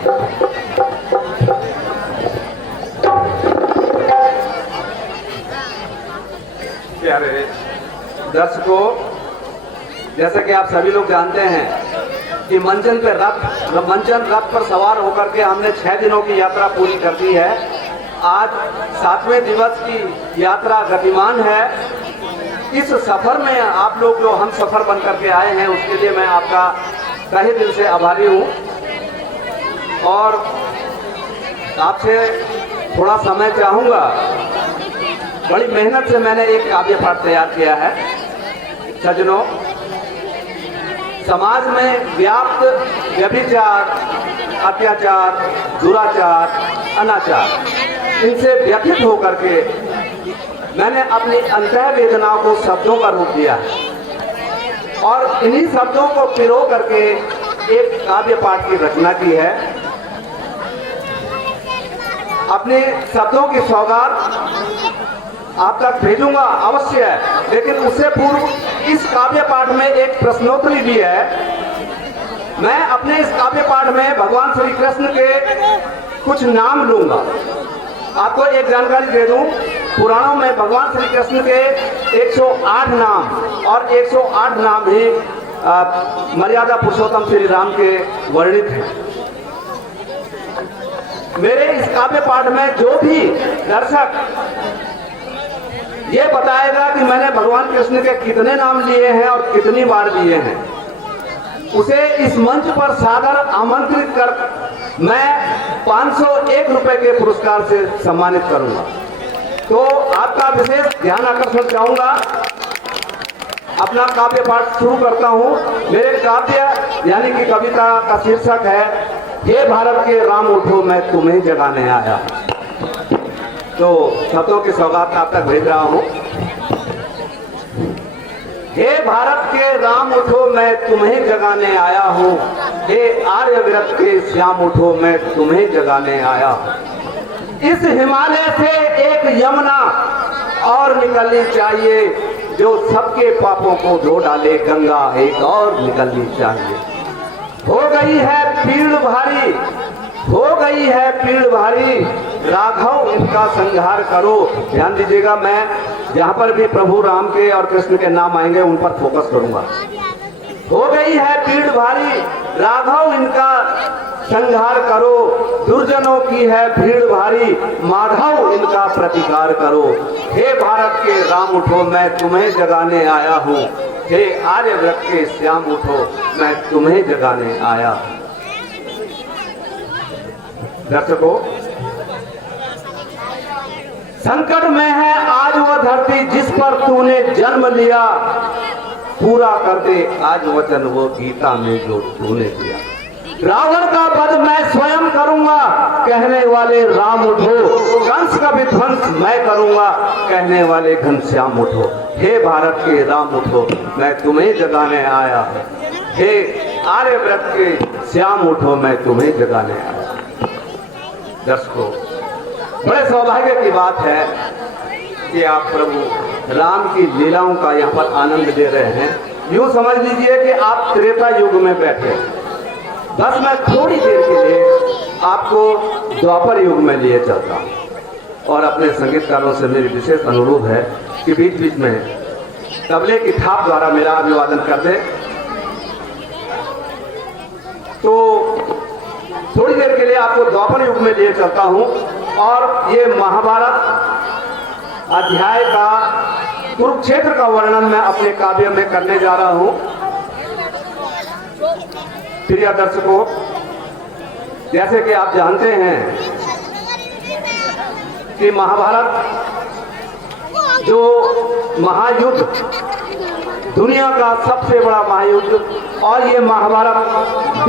प्यारे दर्शकों, जैसे कि आप सभी लोग जानते हैं कि मंचन रथ पर सवार होकर के हमने 6 दिनों की यात्रा पूरी कर दी है। आज 7वें दिवस की यात्रा गतिमान है। इस सफर में आप लोग जो हम सफर बन करके आए हैं, उसके लिए मैं आपका तहे दिल से आभारी हूँ। और आपसे थोड़ा समय चाहूँगा। बड़ी मेहनत से मैंने एक काव्य पाठ तैयार किया है। सज्जनों, समाज में व्याप्त व्यभिचार, अत्याचार, दुराचार, अनाचार, इनसे व्यथित होकर के मैंने अपनी अंतः वेदनाओं को शब्दों का रूप दिया है और इन्हीं शब्दों को पिरो करके एक काव्य पाठ की रचना की है। अपने शब्दों की सौगात आप तक भेजूंगा अवश्य, लेकिन उससे पूर्व इस काव्य पाठ में एक प्रश्नोत्तरी भी है। मैं अपने इस काव्य पाठ में भगवान श्री कृष्ण के कुछ नाम लूंगा। आपको एक जानकारी दे दूं, पुराणों में भगवान श्री कृष्ण के 108 नाम और 108 नाम ही मर्यादा पुरुषोत्तम श्री राम के वर्णित हैं। मेरे इस काव्य पाठ में जो भी दर्शक ये बताएगा कि मैंने भगवान कृष्ण के कितने नाम लिए हैं और कितनी बार लिए हैं, उसे इस मंच पर सादर आमंत्रित कर मैं 501 रुपए के पुरस्कार से सम्मानित करूंगा। तो आपका विशेष ध्यान आकर्षण चाहूंगा। अपना काव्य पाठ शुरू करता हूं। मेरे काव्य यानी कि कविता का शीर्षक है, हे भारत के राम उठो मैं तुम्हें जगाने आया। तो शब्दों की सौगात आप तक भेज रहा हूं। हे भारत के राम उठो मैं तुम्हें जगाने आया हूं, हे आर्यव्रत के श्याम उठो मैं तुम्हें जगाने आया। इस हिमालय से एक यमुना और निकलनी चाहिए, जो सबके पापों को धो डाले, गंगा एक और निकलनी चाहिए। हो गई है पीड़ भारी, हो गई है पीड़ भारी, राघव इनका संहार करो। ध्यान दीजिएगा, मैं जहां पर भी प्रभु राम के और कृष्ण के नाम आएंगे उन पर फोकस करूंगा। हो गई है पीड़ भारी, राघव इनका संहार करो, दुर्जनों की है भीड़ भारी, माधव इनका प्रतिकार करो। हे भारत के राम उठो मैं तुम्हें जगाने आया हूँ, हे आर्यव्रत के श्याम उठो मैं तुम्हें जगाने आया। दर्शकों, संकट में है आज वह धरती जिस पर तूने जन्म लिया, पूरा कर दे आज वचन वो गीता में जो तूने दिया। रावण का वध मैं स्वयं करूंगा, कहने वाले राम उठो, कंस का विध्वंस मैं करूंगा, कहने वाले घनश्याम उठो। हे भारत के राम उठो मैं तुम्हें जगाने आया, हे आर्यव्रत के श्याम उठो मैं तुम्हें जगाने आया। दर्शकों, बड़े सौभाग्य की बात है कि आप प्रभु राम की लीलाओं का यहाँ पर आनंद ले रहे हैं। यूं समझ लीजिए कि आप त्रेता युग में बैठे। बस मैं थोड़ी देर के लिए आपको द्वापर युग में लिए चलता हूँ और अपने संगीतकारों से मेरी विशेष अनुरोध है कि बीच बीच में तबले की थाप द्वारा मेरा अभिवादन कर दे। तो थोड़ी देर के लिए आपको द्वापर युग में लिए चलता हूं और ये महाभारत अध्याय का कुरुक्षेत्र का वर्णन मैं अपने काव्य में करने जा रहा हूं। प्रिय दर्शकों, जैसे कि आप जानते हैं कि महाभारत जो महायुद्ध, दुनिया का सबसे बड़ा महायुद्ध, और ये महाभारत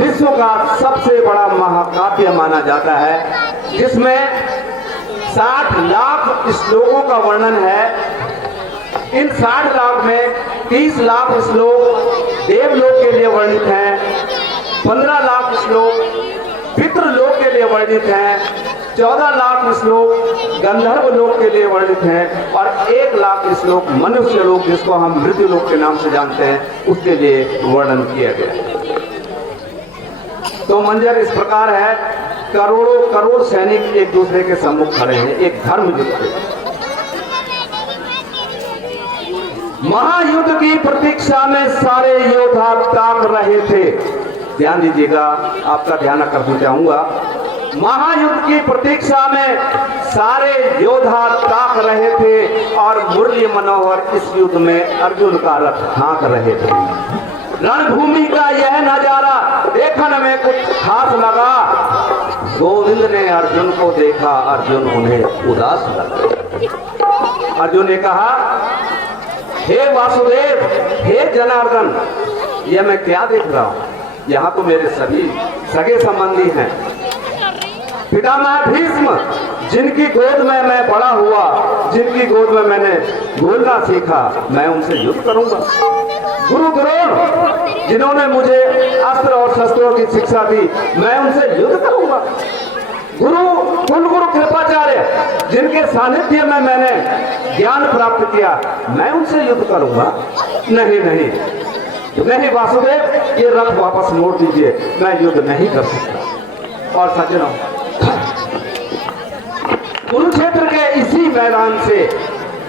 विश्व का सबसे बड़ा महाकाव्य माना जाता है, जिसमें 60 लाख श्लोकों का वर्णन है। इन 60 लाख में 30 लाख श्लोक देवलोक के लिए वर्णित हैं, 15 लाख श्लोक पितृलोक के लिए वर्णित हैं, 14 लाख श्लोक गंधर्व लोक के लिए वर्णित हैं और 1 लाख श्लोक मनुष्य लोक, जिसको हम मृत्यु लोक के नाम से जानते हैं, उसके लिए वर्णन किया गया। तो मंजर इस प्रकार है करोड़ों करोड़ सैनिक एक दूसरे के सम्मुख खड़े हैं, एक धर्म युद्ध पे। महायुद्ध की प्रतीक्षा में सारे योद्धा ताक रहे थे। ध्यान दीजिएगा, आपका ध्यान आकर्षण चाहूंगा। महायुद्ध की प्रतीक्षा में सारे योद्धा ताक रहे थे और मुरली मनोहर इस युद्ध में अर्जुन का रथ हाँक रहे थे। रणभूमि का यह नजारा देखने में कुछ खास लगा। गोविंद ने अर्जुन को देखा, अर्जुन उन्हें उदास लगा। अर्जुन ने कहा, हे वासुदेव, हे जनार्दन, यह मैं क्या देख रहा हूं? यहाँ तो मेरे सभी सगे संबंधी हैं। पितामह भीष्म, जिनकी गोद में मैं बड़ा हुआ, जिनकी गोद में मैंने बोलना सीखा, मैं उनसे युद्ध करूंगा। गुरु द्रोण, जिन्होंने मुझे अस्त्र और शस्त्रों की शिक्षा दी, मैं उनसे युद्ध करूंगा। कुलगुरु कृपाचार्य, जिनके सानिध्य में मैंने ज्ञान प्राप्त किया, मैं उनसे युद्ध करूंगा। नहीं नहीं नहीं वासुदेव, ये रथ वापस मोड़ दीजिए, मैं युद्ध नहीं कर सकता। और सज्जनों, कुरुक्षेत्र के इसी मैदान से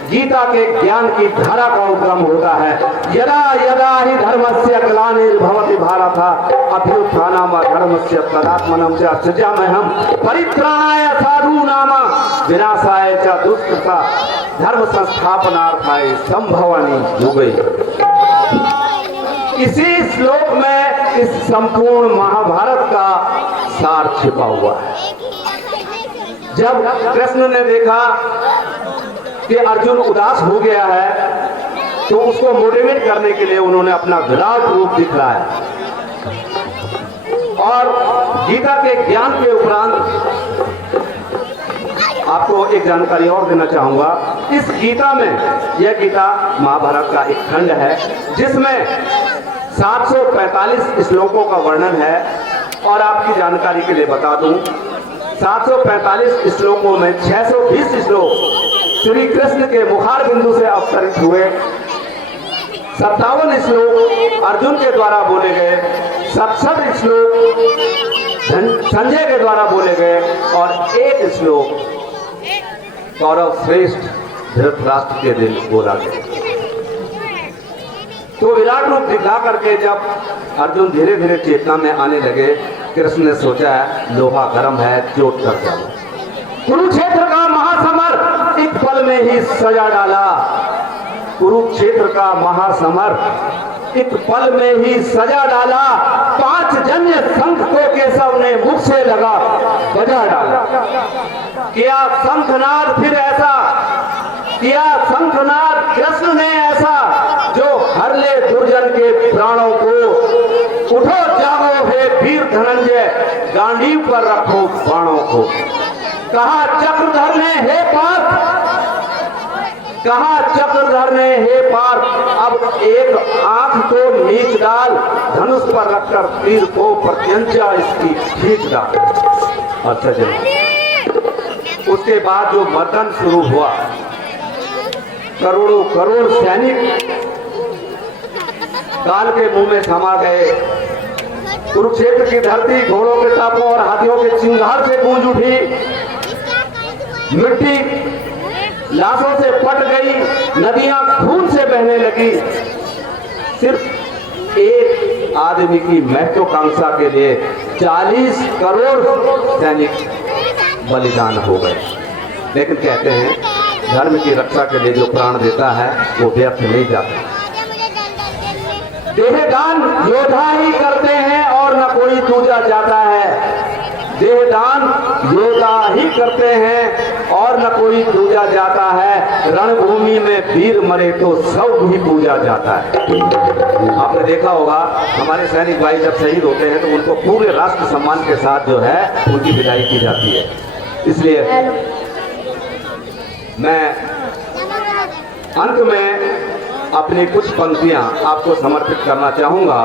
गीता के ज्ञान की धारा का उद्गम होता है। यदा यदा ही धर्मस्य ग्लानिर्भवति भारत अभ्युत्थानम धर्मस्य तदात्मनं च सृजाम्यहं परित्राणाय साधूनां विनाशाय च दुष्कृता धर्म संस्थापनार्थाय संभवामि युगे। इसी श्लोक में इस संपूर्ण महाभारत का सार छिपा हुआ है। जब कृष्ण ने देखा कि अर्जुन उदास हो गया है, तो उसको मोटिवेट करने के लिए उन्होंने अपना विराट रूप दिखलाया। और गीता के ज्ञान के उपरांत आपको एक जानकारी और देना चाहूंगा। इस गीता में, यह गीता महाभारत का एक खंड है जिसमें 745 श्लोकों का वर्णन है। और आपकी जानकारी के लिए बता दूं, 745 श्लोकों में 620 श्लोक श्री कृष्ण के मुखार बिंदु से अवतरित हुए, 57 श्लोक अर्जुन के द्वारा बोले गए, 67 श्लोक संजय के द्वारा बोले गए और एक श्लोक कौरव श्रेष्ठ धृतराष्ट्र के दिल बोला गया। तो विराट रूप दिखा करके जब अर्जुन धीरे धीरे चेतना में आने लगे, कृष्ण ने सोचा लोहा गर्म है, चोट कर जाओ। कुरुक्षेत्र का महासमर एक पल में ही सजा डाला। कुरुक्षेत्र का महासमर एक पल में ही सजा डाला। 5 जन्य शंख को केशव ने मुख से लगा बजा डाला। किया शंखनाद फिर ऐसा, किया शंखनाद कृष्ण ने ऐसा जो हर ले दुर्जन के प्राणों को। उठो जागो हे वीर धनंजय, गांडीव पर रखो बाणों को। कहा चक्रधर ने हे पार्थ, कहा चक्रधर ने हे पार्थ, अब एक आंख को नीच डाल, धनुष पर रखकर तीर को प्रत्यंचा इसकी खींच डाल। अच्छा चलो, उसके बाद जो मर्दन शुरू हुआ, करोड़ों करोड़ सैनिक काल के मुंह में समा गए। कुरुक्षेत्र की धरती घोड़ों के टापों और हाथियों के चिंगार से गूंज उठी। मिट्टी लाशों से पट गई, नदियां खून से बहने लगी। सिर्फ एक आदमी की महत्वाकांक्षा के लिए 40 करोड़ सैनिक बलिदान हो गए। लेकिन कहते हैं धर्म की रक्षा के लिए जो प्राण देता है वो व्यर्थ नहीं जाता। देहदान योद्धा ही करते हैं और न कोई दूजा जाता है। देहदान योद्धा ही करते हैं और न कोई दूजा जाता है। रणभूमि में वीर मरे तो सब भी पूजा जाता है। आपने देखा होगा हमारे सैनिक भाई जब शहीद होते हैं तो उनको पूरे राष्ट्र सम्मान के साथ जो है उनकी विदाई की जाती है। इसलिए मैं अंत में अपनी कुछ पंक्तियां आपको समर्पित करना चाहूंगा।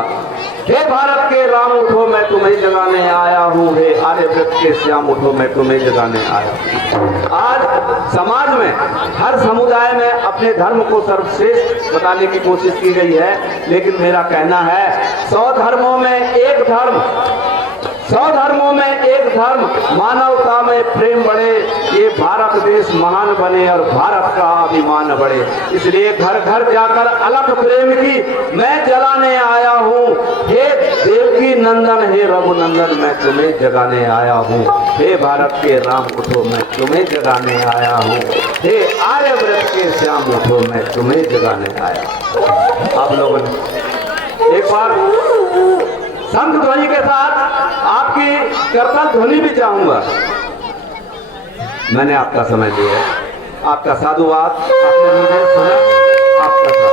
हे भारत के राम उठो मैं तुम्हें जगाने आया हूँ, हे आर्यव्रत के श्याम उठो मैं तुम्हें जगाने आया हूँ। आज समाज में हर समुदाय में अपने धर्म को सर्वश्रेष्ठ बताने की कोशिश की गई है, लेकिन मेरा कहना है 100 धर्मों में एक धर्म 100 धर्मों में एक धर्म मानवता में प्रेम बढ़े, ये भारत देश महान बने और भारत का अभिमान बढ़े। इसलिए घर घर जाकर अलख प्रेम की मैं जलाने आया हूँ। हे देवकी नंदन, हे रघुनंदन, मैं तुम्हें जगाने आया हूँ। हे भारत के राम उठो, मैं तुम्हें जगाने आया हूँ। हे आर्यव्रत के श्याम उठो, मैं तुम्हें जगाने आया हूँ। आप लोगों ने एक बार संत ध्वनि के साथ आपकी करतल ध्वनि भी चाहूंगा। मैंने आपका समय दिया, आपका साधुवाद, आपने मुझे सुना, आपका